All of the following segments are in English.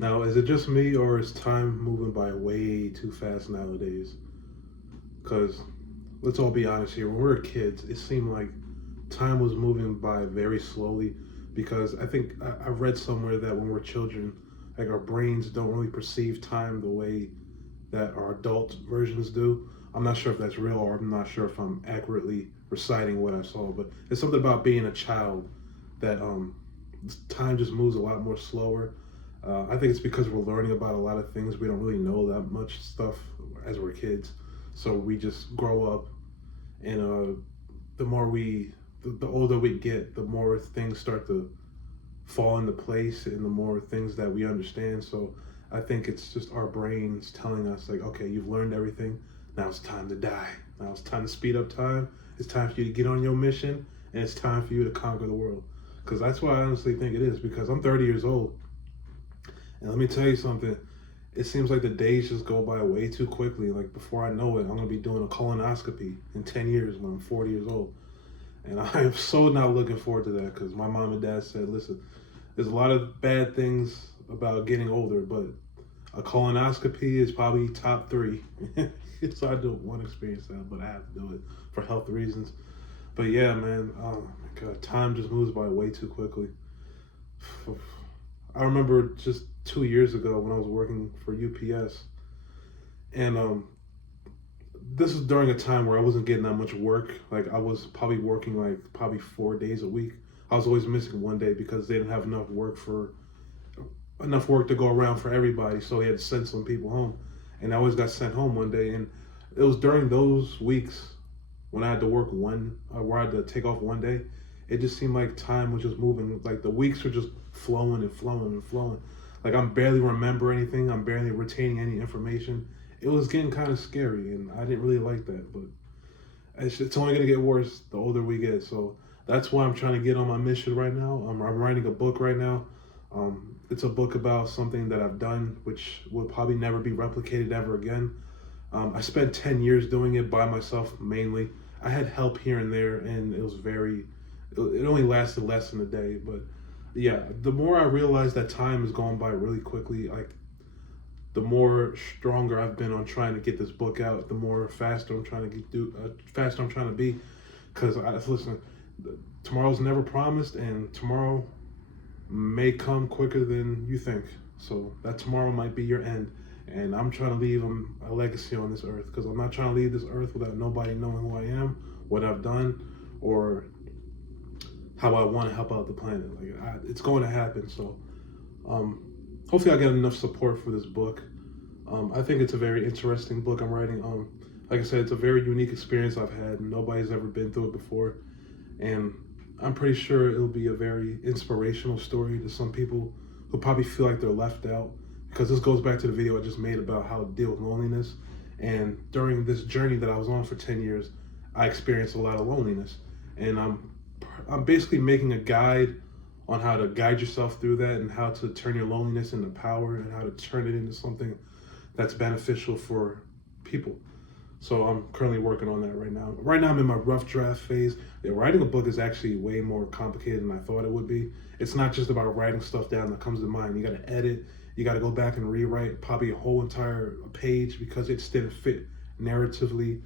Now, is it just me or is time moving by way too fast nowadays? Because let's all be honest here. When we were kids, it seemed like time was moving by very slowly. Because I think I read somewhere that when we're children, like our brains don't really perceive time the way that our adult versions do. I'm not sure if that's real or I'm not sure if I'm accurately reciting what I saw, but it's something about being a child that time just moves a lot more slower. I think it's because we're learning about a lot of things. We don't really know that much stuff as we're kids, so we just grow up, and the more the older we get, the more things start to fall into place, and the more things that we understand. So I think it's just our brains telling us like, okay, you've learned everything. Now it's time to die. Now it's time to speed up time. It's time for you to get on your mission, and it's time for you to conquer the world. Because that's what I honestly think it is. Because I'm 30 years old, and let me tell you something. It seems like the days just go by way too quickly. Like before I know it, I'm gonna be doing a colonoscopy in 10 years when I'm 40 years old. And I am so not looking forward to that because my mom and dad said, listen, there's a lot of bad things about getting older, but a colonoscopy is probably top three. So I don't want to experience that, but I have to do it for health reasons. But yeah, man, oh my God, time just moves by way too quickly. I remember just 2 years ago when I was working for UPS, and this was during a time where I wasn't getting that much work. Like I was probably working like probably 4 days a week. I was always missing one day because they didn't have enough work to go around for everybody. So they had to send some people home, and I always got sent home one day. And it was during those weeks when I had to where I had to take off one day. It just seemed like time was just moving. Like the weeks were just flowing and flowing and flowing. Like I'm barely remember anything. I'm barely retaining any information. It was getting kind of scary, and I didn't really like that. But it's only gonna get worse the older we get. So that's why I'm trying to get on my mission right now. I'm writing a book right now. It's a book about something that I've done, which will probably never be replicated ever again. I spent 10 years doing it by myself mainly. I had help here and there, and it only lasted less than a day. But yeah, the more I realize that time is going by really quickly, like the more stronger I've been on trying to get this book out, the more faster I'm trying to faster I'm trying to be. Because listen, tomorrow's never promised, and tomorrow may come quicker than you think. So that tomorrow might be your end. And I'm trying to leave a legacy on this earth because I'm not trying to leave this earth without nobody knowing who I am, what I've done, or how I want to help out the planet. It's going to happen. So um, hopefully I get enough support for this book. I think it's a very interesting book I'm writing. Like I said, it's a very unique experience I've had. Nobody's ever been through it before. And I'm pretty sure it'll be a very inspirational story to some people who probably feel like they're left out. Because this goes back to the video I just made about how to deal with loneliness. And during this journey that I was on for 10 years, I experienced a lot of loneliness. And I'm basically making a guide on how to guide yourself through that and how to turn your loneliness into power and how to turn it into something that's beneficial for people. So I'm currently working on that right now. Right now I'm in my rough draft phase. Yeah, writing a book is actually way more complicated than I thought it would be. It's not just about writing stuff down that comes to mind. You got to edit. You got to go back and rewrite probably a whole entire page because it just didn't fit narratively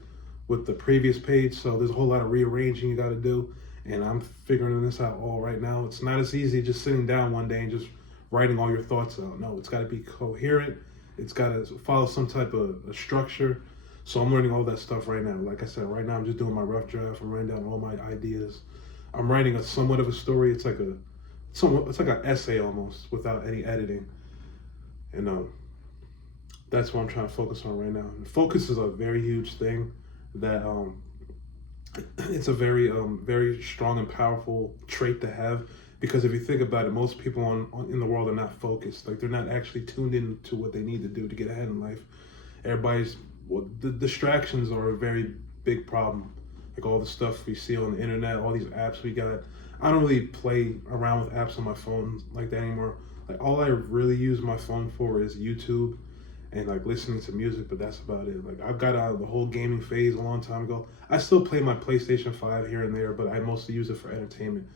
with the previous page. So there's a whole lot of rearranging you got to do. And I'm figuring this out all right now. It's not as easy just sitting down one day and just writing all your thoughts out. No, it's got to be coherent. It's got to follow some type of a structure. So I'm learning all that stuff right now. Like I said, right now I'm just doing my rough draft. I'm writing down all my ideas. I'm writing a somewhat of a story. It's like an essay almost without any editing. And that's what I'm trying to focus on right now. And focus is a very huge thing that it's a very strong and powerful trait to have because if you think about it, most people in the world are not focused. Like they're not actually tuned in to what they need to do to get ahead in life. The distractions are a very big problem. Like all the stuff we see on the internet, all these apps we got. I don't really play around with apps on my phone like that anymore. Like all I really use my phone for is YouTube and like listening to music, but that's about it. Like I've got out of the whole gaming phase a long time ago. I still play my PlayStation 5 here and there, but I mostly use it for entertainment.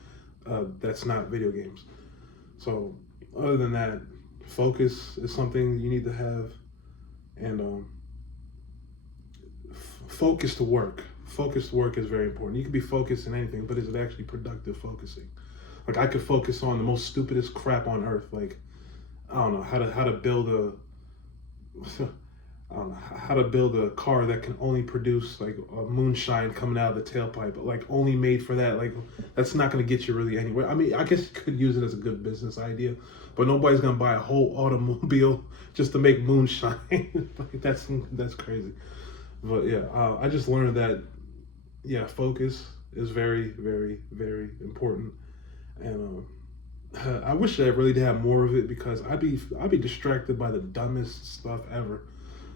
That's not video games. So other than that, focus is something you need to have, and focus to work. Focused work is very important. You can be focused in anything, but is it actually productive focusing? Like I could focus on the most stupidest crap on earth, like I don't know how to build a I don't know how to build a car that can only produce like a moonshine coming out of the tailpipe, but like only made for that. Like that's not going to get you really anywhere. I mean, I guess you could use it as a good business idea, but nobody's going to buy a whole automobile just to make moonshine. Like that's crazy. But yeah, I just learned that focus is very, very, very important, and I wish I really did have more of it because I'd be distracted by the dumbest stuff ever.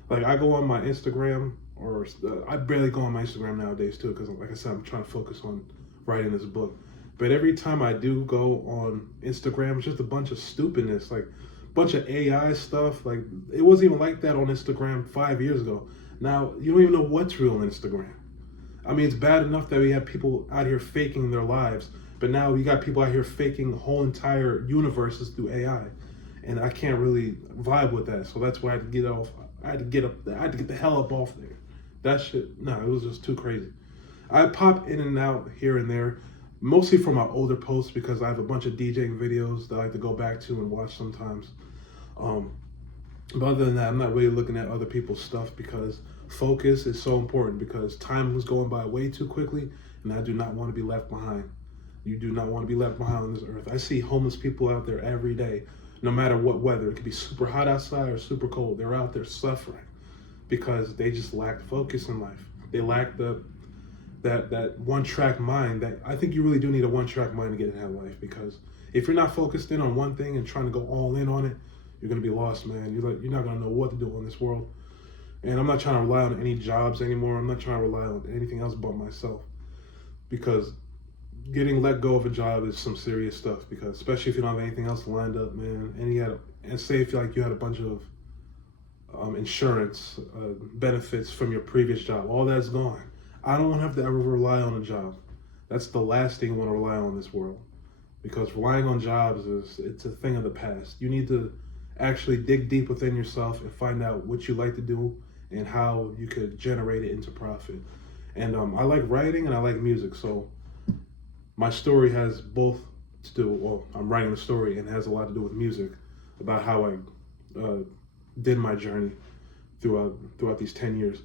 Like I go on my Instagram, or I barely go on my Instagram nowadays too, because like I said, I'm trying to focus on writing this book. But every time I do go on Instagram, it's just a bunch of stupidness, like a bunch of AI stuff. Like it wasn't even like that on Instagram 5 years ago. Now you don't even know what's real on Instagram. I mean, it's bad enough that we have people out here faking their lives, but now you got people out here faking whole entire universes through AI, and I can't really vibe with that. So that's why I had to get off. I had to get up. I had to get the hell up off there. That shit, no, it was just too crazy. I pop in and out here and there, mostly from my older posts because I have a bunch of DJing videos that I like to go back to and watch sometimes. But other than that, I'm not really looking at other people's stuff because focus is so important because time was going by way too quickly, and I do not want to be left behind. You do not want to be left behind on this earth. I see homeless people out there every day, no matter what weather. It could be super hot outside or super cold. They're out there suffering because they just lack focus in life. They lack that one-track mind. That I think you really do need a one-track mind to get ahead in life, because if you're not focused in on one thing and trying to go all in on it, you're gonna be lost, man. You're not gonna know what to do in this world. And I'm not trying to rely on any jobs anymore. I'm not trying to rely on anything else but myself, because getting let go of a job is some serious stuff. Because especially if you don't have anything else lined up, man, and say if you had a bunch of insurance benefits from your previous job, all that's gone. I don't want to have to ever rely on a job. That's the last thing you want to rely on in this world, because relying on jobs it's a thing of the past. You need to actually dig deep within yourself and find out what you like to do and how you could generate it into profit. And I like writing and I like music, so my story has both to do. Well, I'm writing a story and it has a lot to do with music, about how I did my journey throughout these 10 years.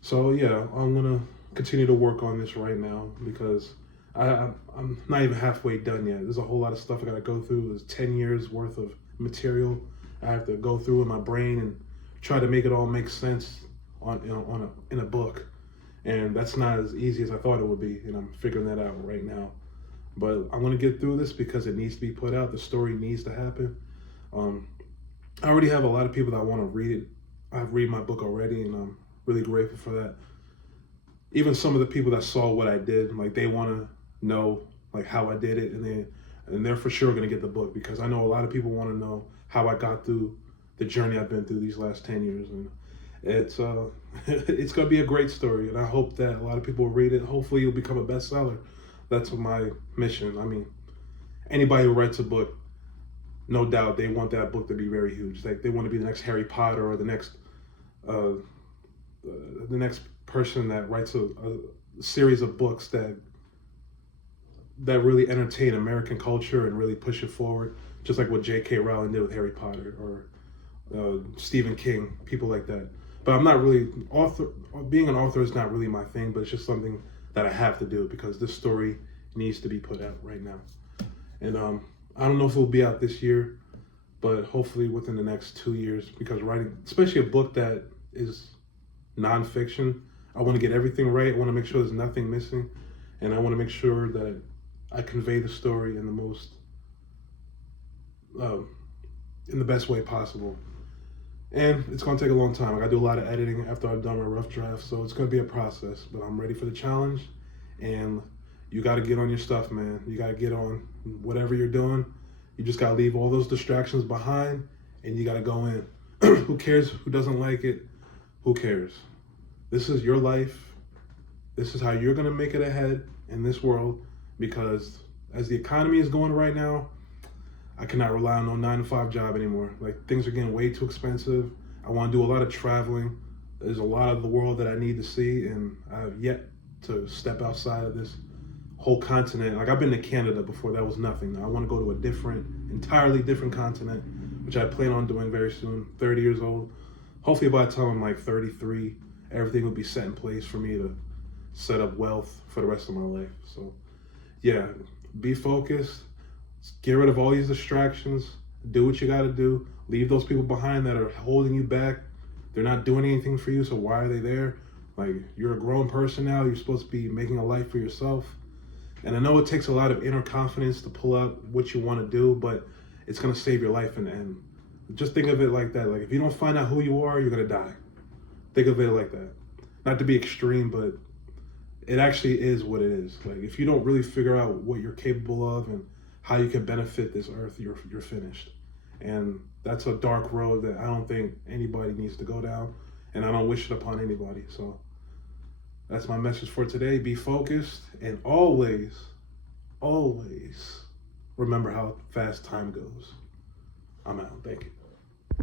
So yeah, I'm gonna continue to work on this right now because I'm not even halfway done yet. There's a whole lot of stuff I gotta go through. There's 10 years worth of material I have to go through in my brain and try to make it all make sense in a book. And that's not as easy as I thought it would be, and I'm figuring that out right now. But I'm gonna get through this because it needs to be put out. The story needs to happen. I already have a lot of people that want to read it. I've read my book already, and I'm really grateful for that. Even some of the people that saw what I did, like they want to know like how I did it, and they're for sure gonna get the book, because I know a lot of people want to know how I got through the journey I've been through these last 10 years, and it's it's gonna be a great story, and I hope that a lot of people will read it. Hopefully, it'll become a bestseller. That's my mission. I mean, anybody who writes a book, no doubt they want that book to be very huge. Like they want to be the next Harry Potter or the next person that writes a series of books that really entertain American culture and really push it forward, just like what J.K. Rowling did with Harry Potter, or Stephen King, people like that. But I'm not really being an author is not really my thing, but it's just something that I have to do because this story needs to be put out right now. And I don't know if it will be out this year, but hopefully within the next 2 years, because writing, especially a book that is nonfiction, I want to get everything right. I want to make sure there's nothing missing, and I want to make sure that I convey the story in the most, in the best way possible. And it's going to take a long time. I got to do a lot of editing after I've done my rough draft, so it's going to be a process, but I'm ready for the challenge. And you got to get on your stuff, man. You got to get on whatever you're doing. You just got to leave all those distractions behind, and you got to go in. Who cares who doesn't like it? Who cares? This is your life. This is how you're going to make it ahead in this world, because as the economy is going right now, I cannot rely on no 9 to 5 job anymore. Like, things are getting way too expensive. I want to do a lot of traveling. There's a lot of the world that I need to see, and I have yet to step outside of this whole continent. Like, I've been to Canada before, that was nothing. I want to go to a entirely different continent, which I plan on doing very soon. 30 years old. Hopefully by the time I'm like 33, everything will be set in place for me to set up wealth for the rest of my life. So yeah, be focused. Get rid of all these distractions. Do what you got to do. Leave those people behind that are holding you back. They're not doing anything for you, so why are they there? Like, you're a grown person now. You're supposed to be making a life for yourself. And I know it takes a lot of inner confidence to pull out what you want to do, but it's going to save your life in the end. Just think of it like that. Like, if you don't find out who you are, you're going to die. Think of it like that. Not to be extreme, but it actually is what it is. Like, if you don't really figure out what you're capable of and how you can benefit this earth, you're finished. And that's a dark road that I don't think anybody needs to go down, and I don't wish it upon anybody. So that's my message for today. Be focused, and always remember how fast time goes. I'm out. Thank you.